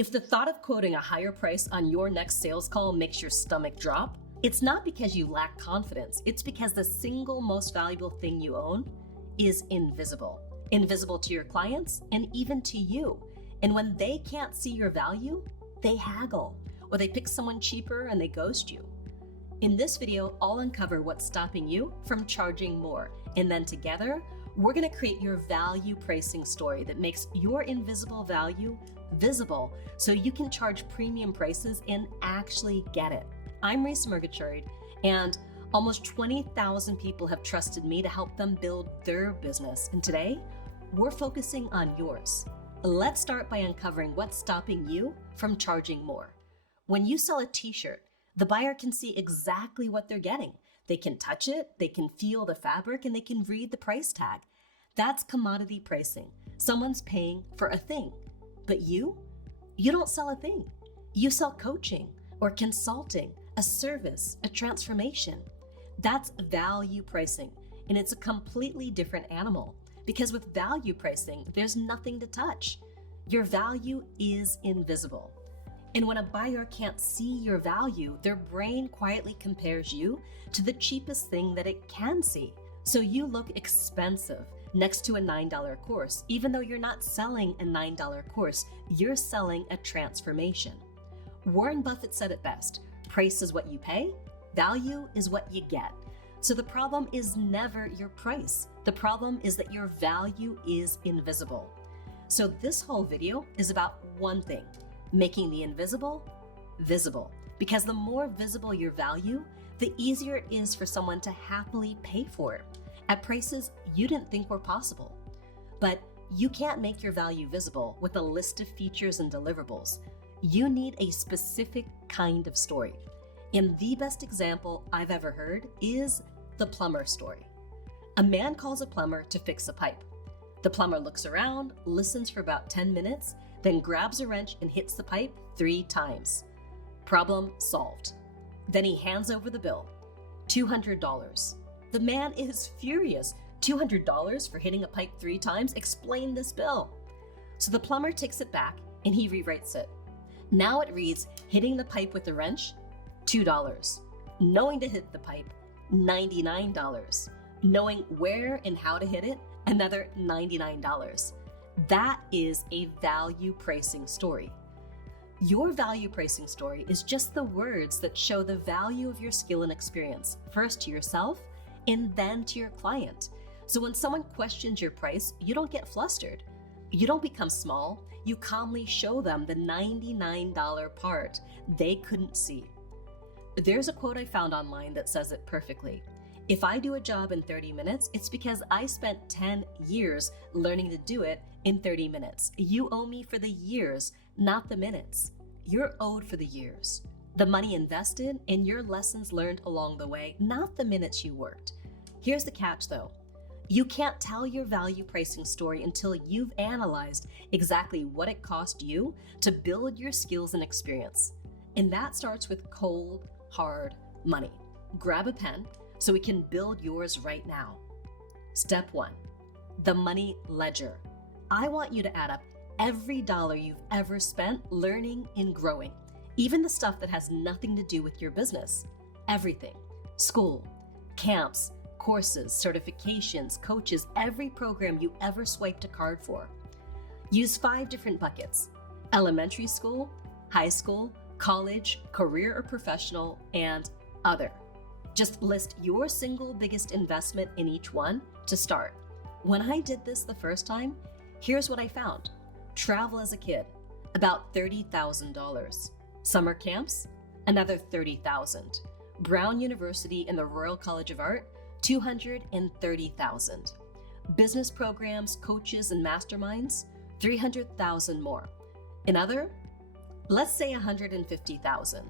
If the thought of quoting a higher price on your next sales call makes your stomach drop, it's not because you lack confidence. It's because the single most valuable thing you own is invisible. Invisible to your clients and even to you. And when they can't see your value, they haggle, or they pick someone cheaper and they ghost you. In this video, I'll uncover what's stopping you from charging more. And then together, we're going to create your value pricing story that makes your invisible value visible so you can charge premium prices and actually get it. I'm Reese Murgatroyd, and almost 20,000 people have trusted me to help them build their business. And today, we're focusing on yours. Let's start by uncovering what's stopping you from charging more. When you sell a t-shirt, the buyer can see exactly what they're getting. They can touch it, they can feel the fabric, and they can read the price tag. That's commodity pricing. Someone's paying for a thing. But you don't sell a thing. You sell coaching or consulting, a service, a transformation. That's value pricing, and it's a completely different animal. Because with value pricing, there's nothing to touch. Your value is invisible. And when a buyer can't see your value, their brain quietly compares you to the cheapest thing that it can see. So you look expensive next to a $9 course, even though you're not selling a $9 course, you're selling a transformation. Warren Buffett said it best, price is what you pay, value is what you get. So the problem is never your price. The problem is that your value is invisible. So this whole video is about one thing, making the invisible visible. Because the more visible your value, the easier it is for someone to happily pay for it at prices you didn't think were possible. But you can't make your value visible with a list of features and deliverables. You need a specific kind of story. And the best example I've ever heard is the plumber story. A man calls a plumber to fix a pipe. The plumber looks around, listens for about 10 minutes, then grabs a wrench and hits the pipe 3 times. Problem solved. Then he hands over the bill, $200. The man is furious. $200 for hitting a pipe 3 times? Explain this bill. So the plumber takes it back and he rewrites it. Now it reads, hitting the pipe with the wrench, $2. Knowing to hit the pipe, $99. Knowing where and how to hit it, another $99. That is a value pricing story. Your value pricing story is just the words that show the value of your skill and experience, first to yourself and then to your client. So when someone questions your price, you don't get flustered. You don't become small. You calmly show them the $99 part they couldn't see. There's a quote I found online that says it perfectly. If I do a job in 30 minutes, it's because I spent 10 years learning to do it in 30 minutes. You owe me for the years, not the minutes. You're owed for the years, the money invested, and your lessons learned along the way, not the minutes you worked. Here's the catch though. You can't tell your value pricing story until you've analyzed exactly what it cost you to build your skills and experience. And that starts with cold, hard money. Grab a pen so we can build yours right now. Step 1, the money ledger. I want you to add up every dollar you've ever spent learning and growing, even the stuff that has nothing to do with your business. Everything. School, camps, courses, certifications, coaches, every program you ever swiped a card for. Use 5 different buckets: elementary school, high school, college, career or professional, and other. Just list your single biggest investment in each one to start. When I did this the first time, here's what I found. Travel as a kid, about $30,000. Summer camps, another $30,000. Brown University and the Royal College of Art, $230,000. Business programs, coaches, and masterminds, $300,000 more. Another, let's say $150,000.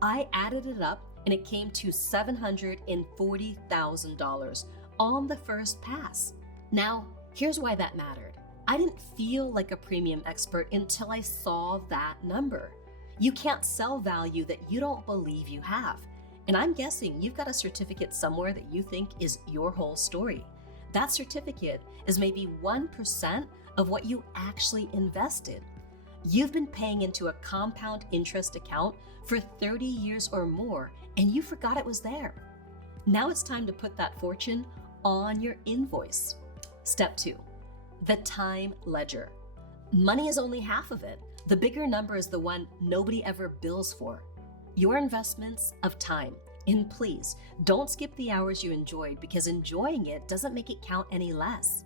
I added it up and it came to $740,000 on the first pass. Now, here's why that mattered. I didn't feel like a premium expert until I saw that number. You can't sell value that you don't believe you have. And I'm guessing you've got a certificate somewhere that you think is your whole story. That certificate is maybe 1% of what you actually invested. You've been paying into a compound interest account for 30 years or more, and you forgot it was there. Now it's time to put that fortune on your invoice. Step 2, the time ledger. Money is only half of it. The bigger number is the one nobody ever bills for. Your investments of time. And please, don't skip the hours you enjoyed, because enjoying it doesn't make it count any less.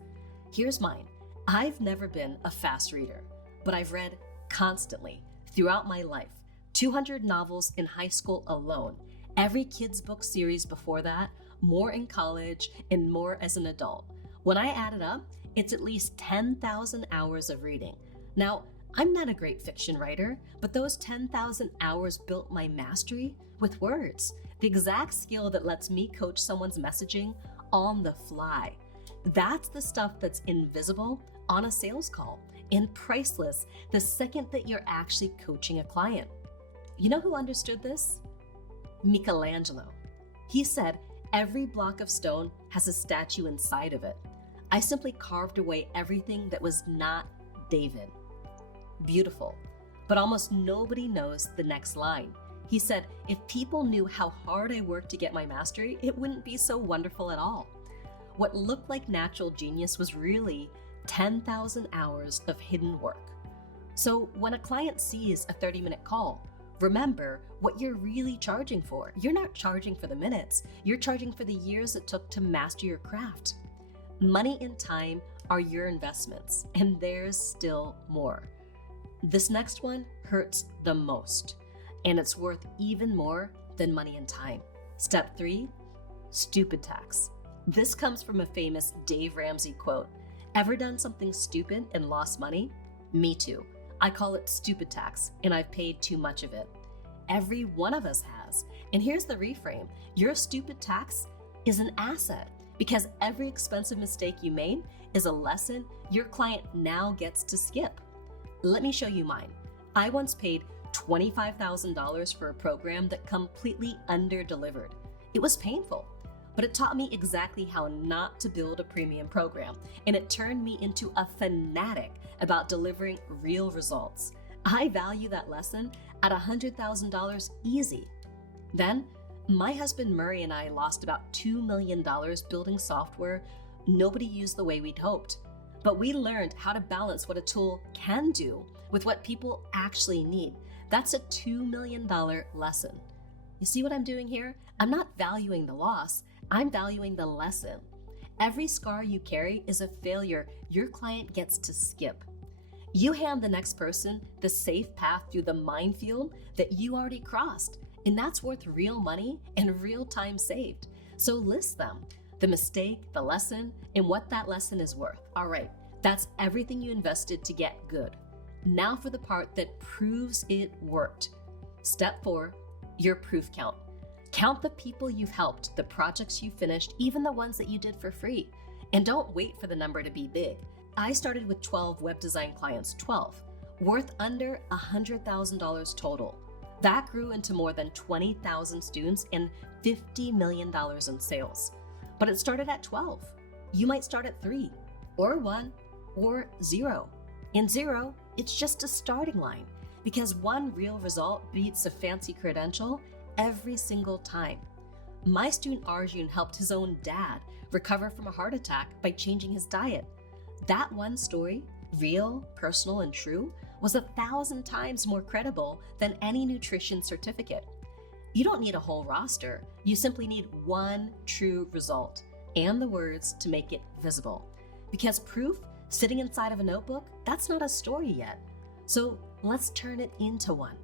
Here's mine. I've never been a fast reader, but I've read constantly throughout my life. 200 novels in high school alone, every kids' book series before that, more in college, and more as an adult. When I add it up, it's at least 10,000 hours of reading. Now, I'm not a great fiction writer, but those 10,000 hours built my mastery with words, the exact skill that lets me coach someone's messaging on the fly. That's the stuff that's invisible on a sales call and priceless the second that you're actually coaching a client. You know who understood this? Michelangelo. He said, every block of stone has a statue inside of it. I simply carved away everything that was not David. Beautiful. But almost nobody knows the next line. He said, if people knew how hard I worked to get my mastery, it wouldn't be so wonderful at all. What looked like natural genius was really 10,000 hours of hidden work. So when a client sees a 30-minute call, remember what you're really charging for. You're not charging for the minutes. You're charging for the years it took to master your craft. Money and time are your investments, and there's still more. This next one hurts the most, and it's worth even more than money and time. Step 3, stupid tax. This comes from a famous Dave Ramsey quote. Ever done something stupid and lost money? Me too. I call it stupid tax, and I've paid too much of it. Every one of us has. And here's the reframe. Your stupid tax is an asset, because every expensive mistake you made is a lesson your client now gets to skip. Let me show you mine. I once paid $25,000 for a program that completely under-delivered. It was painful, but it taught me exactly how not to build a premium program, and it turned me into a fanatic about delivering real results. I value that lesson at $100,000 easy. Then, my husband Murray and I lost about $2 million building software nobody used the way we'd hoped. But we learned how to balance what a tool can do with what people actually need. That's a $2 million lesson. You see what I'm doing here? I'm not valuing the loss, I'm valuing the lesson. Every scar you carry is a failure your client gets to skip. You hand the next person the safe path through the minefield that you already crossed, and that's worth real money and real time saved. So list them, the mistake, the lesson, and what that lesson is worth. All right, that's everything you invested to get good. Now for the part that proves it worked. Step 4, your proof count. Count the people you've helped, the projects you finished, even the ones that you did for free. And don't wait for the number to be big. I started with 12 web design clients, 12, worth under $100,000 total. That grew into more than 20,000 students and $50 million in sales. But it started at 12. You might start at 3, or 1, or 0. In 0, it's just a starting line, because one real result beats a fancy credential every single time. My student Arjun helped his own dad recover from a heart attack by changing his diet. That one story, real, personal, and true, was 1,000 times more credible than any nutrition certificate. You don't need a whole roster. You simply need one true result and the words to make it visible. Because proof sitting inside of a notebook, that's not a story yet. So let's turn it into one.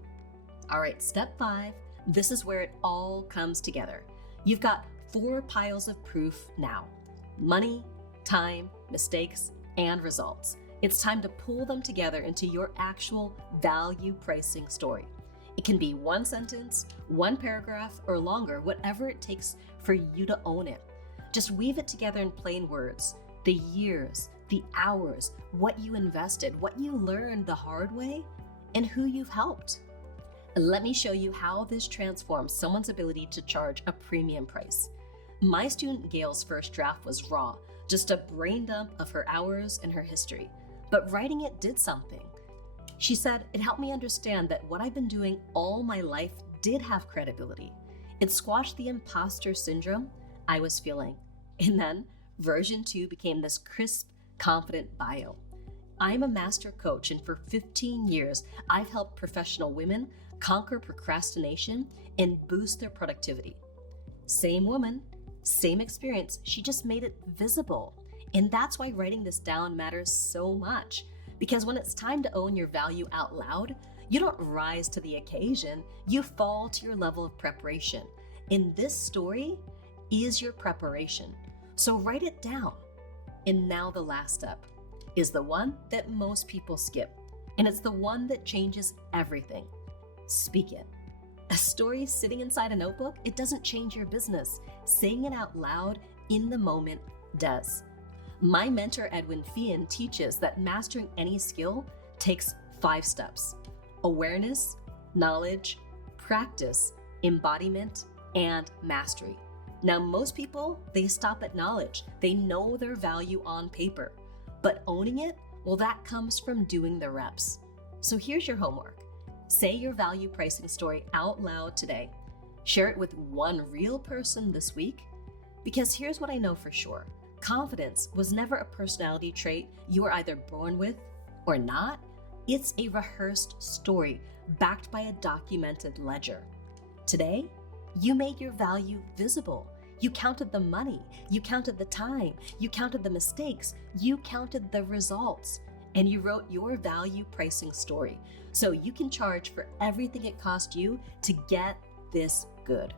All right, step 5, this is where it all comes together. You've got 4 piles of proof now: money, time, mistakes, and results. It's time to pull them together into your actual value pricing story. It can be 1 sentence, 1 paragraph, or longer, whatever it takes for you to own it. Just weave it together in plain words: the years, the hours, what you invested, what you learned the hard way, and who you've helped. Let me show you how this transforms someone's ability to charge a premium price. My student Gail's first draft was raw, just a brain dump of her hours and her history. But writing it did something. She said, it helped me understand that what I've been doing all my life did have credibility. It squashed the imposter syndrome I was feeling. And then version 2 became this crisp, confident bio. I'm a master coach, and for 15 years, I've helped professional women conquer procrastination and boost their productivity. Same woman, same experience, she just made it visible. And that's why writing this down matters so much. Because when it's time to own your value out loud, you don't rise to the occasion, you fall to your level of preparation. And this story is your preparation. So write it down. And now the last step is the one that most people skip. And it's the one that changes everything. Speak it. A story sitting inside a notebook, it doesn't change your business. Saying it out loud in the moment does. My mentor, Edwin Fian, teaches that mastering any skill takes 5 steps: awareness, knowledge, practice, embodiment, and mastery. Now, most people, they stop at knowledge. They know their value on paper, but owning it, well, that comes from doing the reps. So here's your homework. Say your value pricing story out loud today. Share it with one real person this week, because here's what I know for sure. Confidence was never a personality trait you were either born with or not. It's a rehearsed story backed by a documented ledger. Today, you made your value visible. You counted the money, you counted the time, you counted the mistakes, you counted the results, and you wrote your value pricing story so you can charge for everything it cost you to get this good.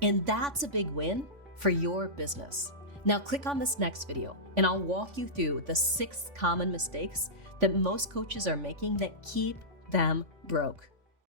And that's a big win for your business. Now click on this next video and I'll walk you through the 6 common mistakes that most coaches are making that keep them broke.